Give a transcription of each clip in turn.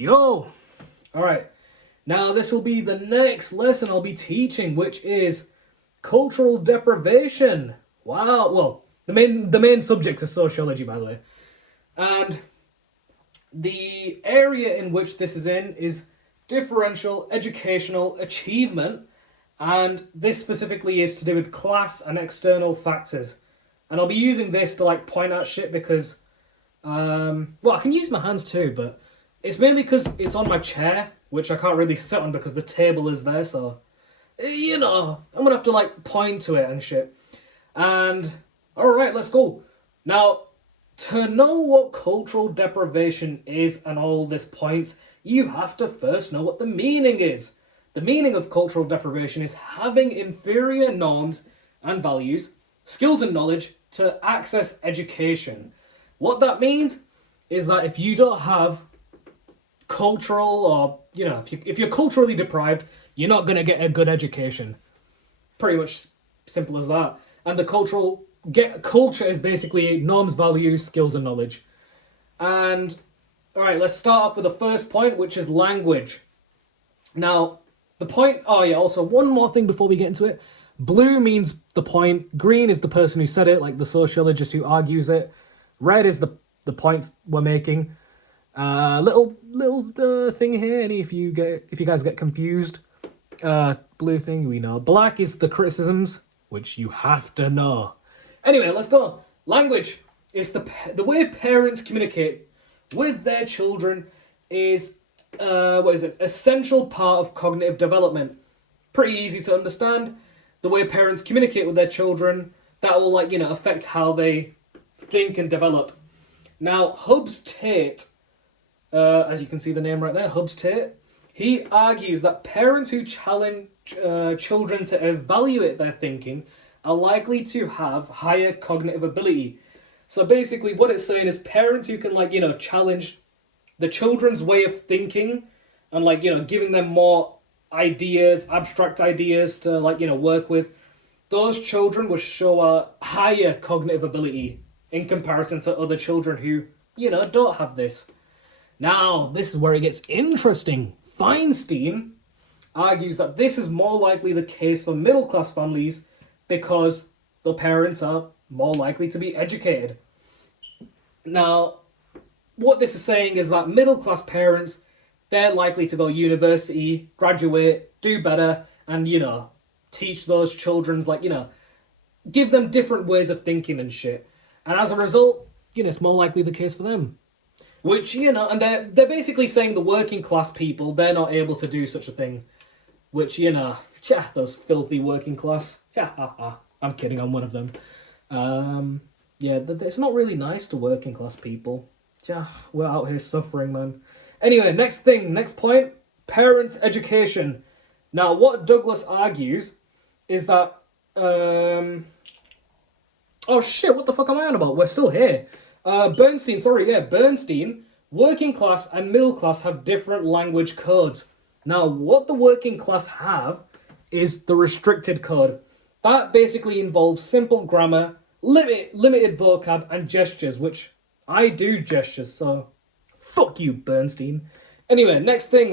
Yo! Alright, now this will be the next lesson I'll be teaching, which is cultural deprivation. Wow, well, the main subject is sociology, by the way. And the area in which this is in is differential educational achievement, and this specifically is to do with class and external factors. And I'll be using this to point out shit because well, I can use my hands too, but it's mainly because it's on my chair, which I can't really sit on because the table is there, so I'm gonna have to point to it and shit. And alright, let's go. Now, to know what cultural deprivation is and all this points, you have to first know what the meaning is. The meaning of cultural deprivation is having inferior norms and values, skills and knowledge to access education. What that means is that if you don't have cultural or, if you're culturally deprived, you're not going to get a good education. Pretty much simple as that. And the culture is basically norms, values, skills and knowledge. And, alright, let's start off with the first point, which is language. Now, also one more thing before we get into it. Blue means the point, green is the person who said it, like the sociologist who argues it. Red is the point we're making. Little thing here. If you guys get confused, blue thing we know. Black is the criticisms, which you have to know. Anyway, let's go. Language is the way parents communicate with their children is essential part of cognitive development. Pretty easy to understand. The way parents communicate with their children, that will affect how they think and develop. Now, Hubbs Tate, as you can see the name right there, Hubbs Tate, he argues that parents who challenge children to evaluate their thinking are likely to have higher cognitive ability. So basically what it's saying is parents who can challenge the children's way of thinking and giving them more ideas, abstract ideas to work with, those children will show a higher cognitive ability in comparison to other children who, don't have this. Now, this is where it gets interesting. Feinstein argues that this is more likely the case for middle-class families because the parents are more likely to be educated. Now, what this is saying is that middle-class parents, they're likely to go university, graduate, do better, and, teach those children's, give them different ways of thinking and shit. And as a result, it's more likely the case for them. Which, and they're basically saying the working class people, they're not able to do such a thing. Which, those filthy working class. I'm kidding, I'm one of them. It's not really nice to working class people. We're out here suffering, man. Anyway, next point, parents' education. Now, what Douglas argues is that, oh shit, what the fuck am I on about? We're still here. Bernstein, working class and middle class have different language codes. Now, what the working class have is the restricted code. That basically involves simple grammar, limited vocab, and gestures, which I do gestures, so fuck you, Bernstein. Anyway, next thing,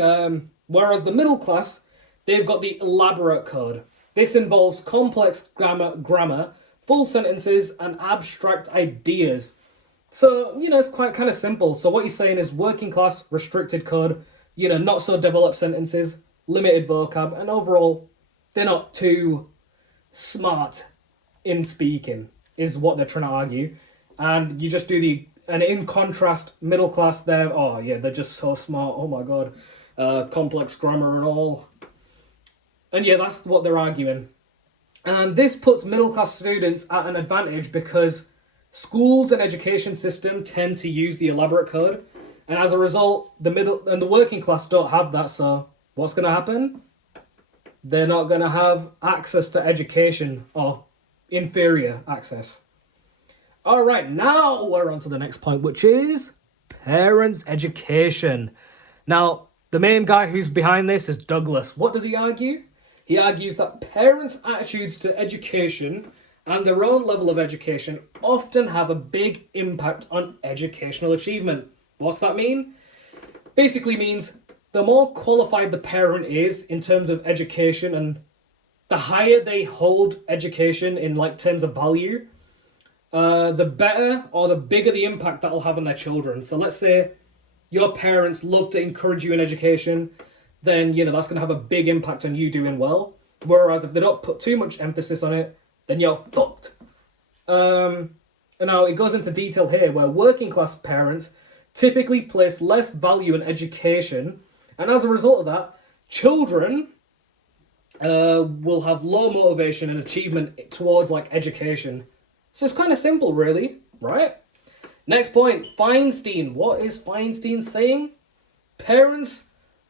whereas the middle class, they've got the elaborate code. This involves complex grammar, full sentences, and abstract ideas. So, it's quite kind of simple. So what he's saying is working class, restricted code, not so developed sentences, limited vocab, and overall, they're not too smart in speaking, is what they're trying to argue. And you just do and in contrast, middle class, they're just so smart, oh my god, complex grammar and all. And that's what they're arguing. And this puts middle class students at an advantage because schools and education system tend to use the elaborate code, and as a result, the middle and the working class don't have that. So what's going to happen? They're not going to have access to education, or inferior access. All right, now we're on to the next point, which is parents' education. Now, the main guy who's behind this is Douglas. What does he argue? He argues that parents' attitudes to education and their own level of education often have a big impact on educational achievement. What's that mean? basically means the more qualified the parent is in terms of education, and the higher they hold education in like terms of value, the better or the bigger the impact that'll have on their children. So let's say your parents love to encourage you in education, then that's going to have a big impact on you doing well. Whereas if they don't put too much emphasis on it, then you're fucked. And now it goes into detail here where working class parents typically place less value in education, and as a result of that, children will have low motivation and achievement towards like education. So it's kind of simple, really, right? Next point, Feinstein. What is Feinstein saying? Parents'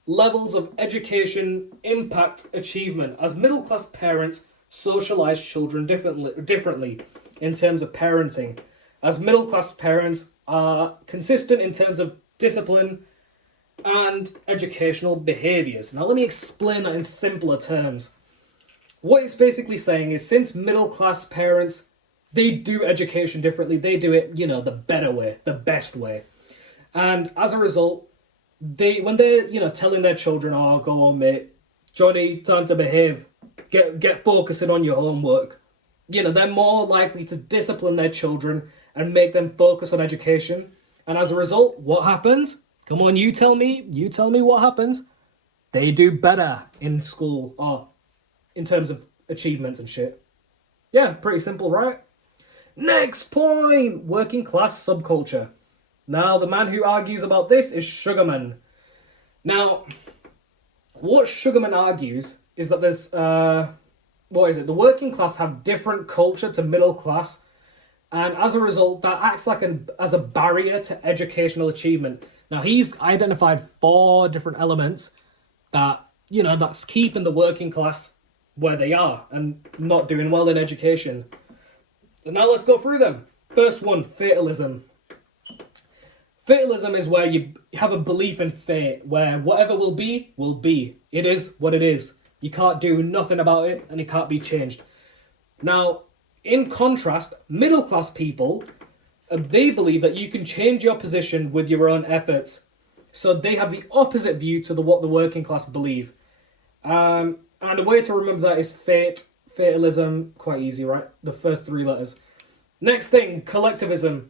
levels of education impact achievement. As middle class parents socialize children differently in terms of parenting. As middle class parents are consistent in terms of discipline and educational behaviors. Now let me explain that in simpler terms. What it's basically saying is, since middle class parents, they do education differently, they do it, the better way, the best way. And as a result, when they're, telling their children, oh, go on, mate, Johnny, time to behave, get focusing on your homework, they're more likely to discipline their children and make them focus on education. And as a result, what happens? Come on, you tell me what happens. They do better in school, or in terms of achievements and shit. Yeah, pretty simple, right? Next point, working class subculture. Now, the man who argues about this is Sugarman. Now, what Sugarman argues is that there's, the working class have different culture to middle class, and as a result, that acts like as a barrier to educational achievement. Now, he's identified 4 different elements that, that's keeping the working class where they are and not doing well in education. And now let's go through them. First one, fatalism. Fatalism is where you have a belief in fate, where whatever will be, will be. It is what it is. You can't do nothing about it, and it can't be changed. Now, in contrast, middle class people, they believe that you can change your position with your own efforts. So they have the opposite view to what the working class believe. And a way to remember that is fatalism. Quite easy, right? The first 3 letters. Next thing, collectivism.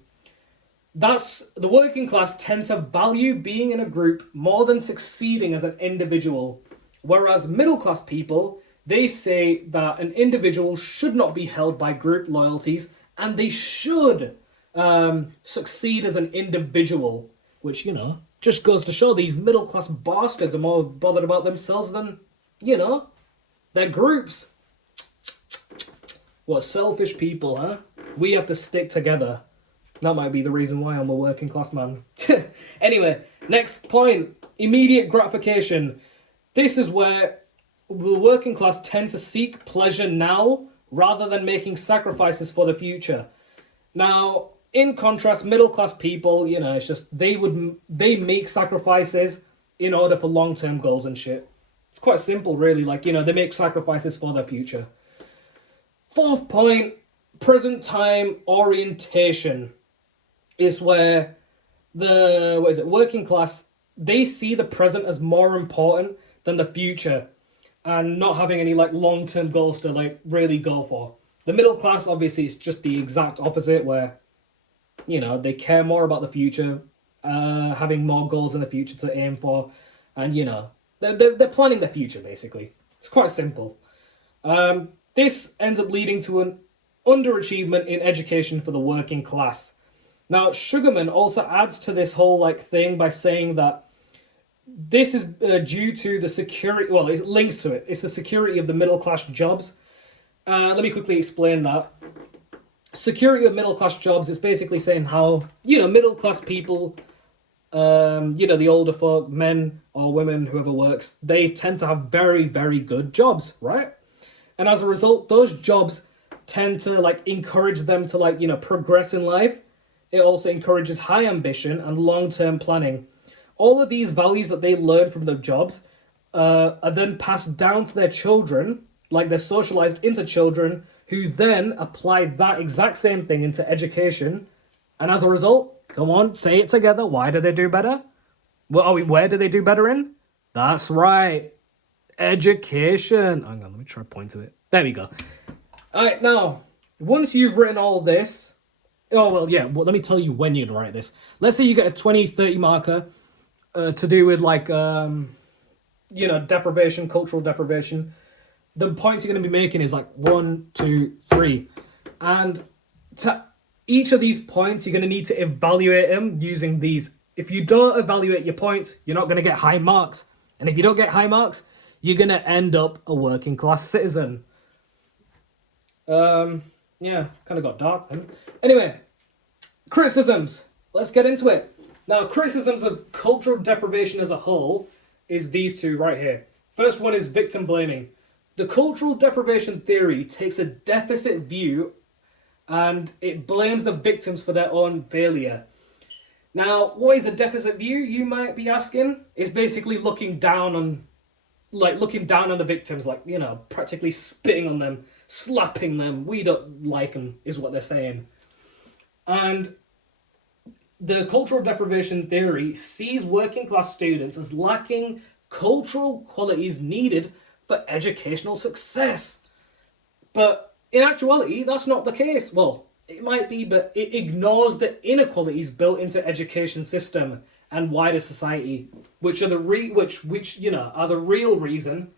That's the working class tend to value being in a group more than succeeding as an individual. Whereas middle class people, they say that an individual should not be held by group loyalties, and they should succeed as an individual. Which, just goes to show these middle class bastards are more bothered about themselves than, their groups. What selfish people, huh? We have to stick together. That might be the reason why I'm a working class man. Anyway, next point. Immediate gratification. This is where the working class tend to seek pleasure now rather than making sacrifices for the future. Now, in contrast, middle class people, it's just they make sacrifices in order for long-term goals and shit. It's quite simple, really. Like, they make sacrifices for their future. 4th point, present time orientation is where the working class, they see the present as more important than the future, and not having any like long-term goals to like really go for. The middle class, obviously, is just the exact opposite, where they care more about the future, having more goals in the future to aim for, and they're planning the future basically. It's quite simple. This ends up leading to an underachievement in education for the working class. Now, Sugarman also adds to this whole like thing by saying that this is due to the security. Well, it links to it. It's the security of the middle class jobs. Let me quickly explain that. Security of middle class jobs is basically saying how middle class people, the older folk, men or women, whoever works, they tend to have very, very good jobs, right? And as a result, those jobs tend to like encourage them to like progress in life. It also encourages high ambition and long-term planning. All of these values that they learn from the jobs are then passed down to their children, like they're socialized into children who then apply that exact same thing into education. And as a result, come on, say it together, why do they do better? Well, where do they do better in? That's right, education. Hang on, let me try to point to it. There we go. All right, now, once you've written all this, oh, well, yeah, well, let me tell you when you're going to write this. Let's say you get a 20, 30 marker to do with, like, deprivation, cultural deprivation. The points you're going to be making is like 1, 2, 3. And to each of these points, you're going to need to evaluate them using these. If you don't evaluate your points, you're not going to get high marks. And if you don't get high marks, you're going to end up a working class citizen. Yeah, kind of got dark then. Anyway, criticisms. Let's get into it. Now, criticisms of cultural deprivation as a whole is these two right here. First one is victim blaming. The cultural deprivation theory takes a deficit view and it blames the victims for their own failure. Now, what is a deficit view, you might be asking? It's basically looking down on the victims, like, practically spitting on them, slapping them. We don't like them, is what they're saying. And the cultural deprivation theory sees working class students as lacking cultural qualities needed for educational success. But in actuality, that's not the case. Well, it might be, but it ignores the inequalities built into education system and wider society, which are the real reason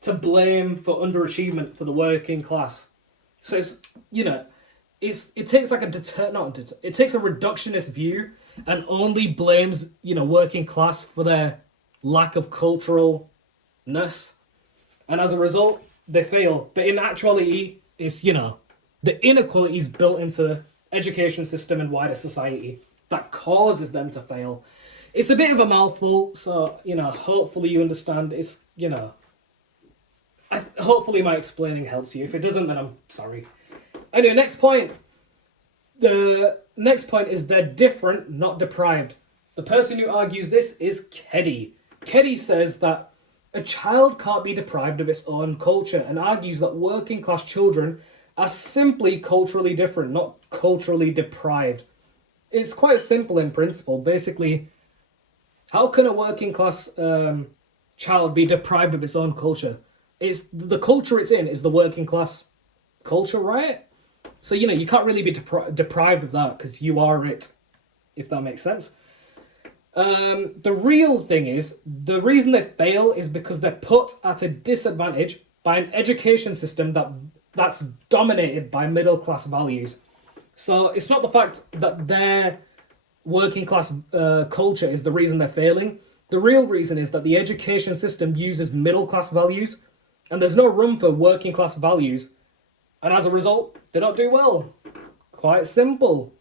to blame for underachievement for the working class. So it takes like it takes a reductionist view and only blames working class for their lack of culturalness, and as a result they fail. But in actuality, it's the inequalities built into the education system and wider society that causes them to fail. It's a bit of a mouthful, so hopefully you understand. It's hopefully my explaining helps you. If it doesn't, then I'm sorry. Anyway, next point. The next point is they're different, not deprived. The person who argues this is Keddy. Keddy says that a child can't be deprived of its own culture and argues that working class children are simply culturally different, not culturally deprived. It's quite simple in principle. Basically, how can a working class child be deprived of its own culture? It's the culture it's in is the working class culture, right? So you can't really be deprived of that because you are it, if that makes sense. The real thing is, the reason they fail is because they're put at a disadvantage by an education system that's dominated by middle class values. So it's not the fact that their working class culture is the reason they're failing. The real reason is that the education system uses middle class values, and there's no room for working class values. And as a result, they don't do well. Quite simple.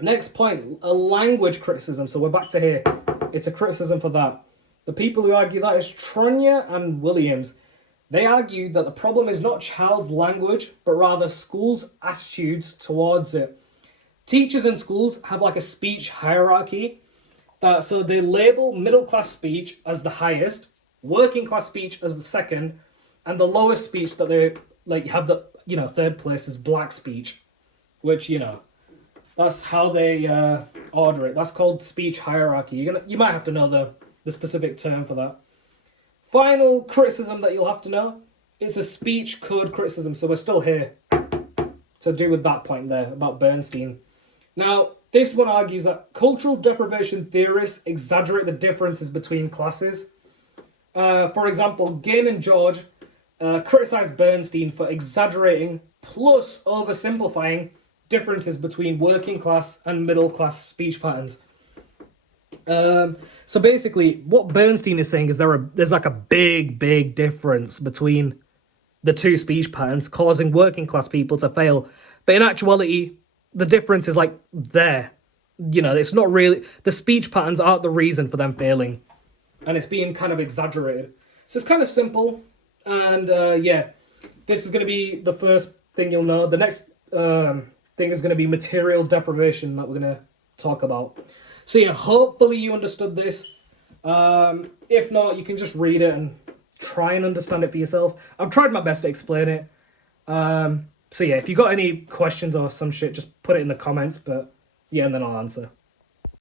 Next point, a language criticism. So we're back to here. It's a criticism for that. The people who argue that is Tronya and Williams. They argue that the problem is not child's language, but rather schools' attitudes towards it. Teachers in schools have like a speech hierarchy. So they label middle class speech as the highest, working class speech as the second, and the lowest speech that they have the third place is black speech, which that's how they order it. That's called speech hierarchy. You might have to know the specific term for that. Final criticism that you'll have to know is a speech code criticism. So we're still here to do with that point there about Bernstein. Now, this one argues that cultural deprivation theorists exaggerate the differences between classes. For example, Gain and George criticized Bernstein for exaggerating plus oversimplifying differences between working class and middle class speech patterns. So basically, what Bernstein is saying is there's like a big difference between the two speech patterns, causing working class people to fail. But in actuality, the difference is like there. It's not really, the speech patterns aren't the reason for them failing, and it's being kind of exaggerated. So it's kind of simple. And this is going to be the first thing you'll know. The next thing is going to be material deprivation that we're going to talk about. So yeah, hopefully you understood this. If not, you can just read it and try and understand it for yourself. I've tried my best to explain it. So yeah, if you got any questions or some shit, just put it in the comments. But yeah, and then I'll answer.